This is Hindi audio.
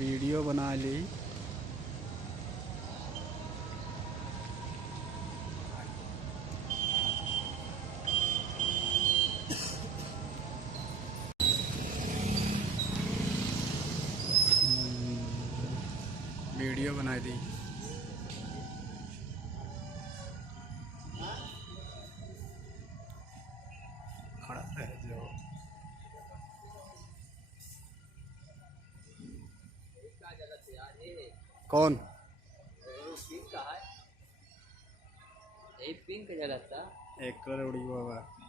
वीडियो बना ली। वीडियो बना दी। खड़ा है जो कौन पिंक का है, पिंक जला था। एक कलर उड़ी हुआ है।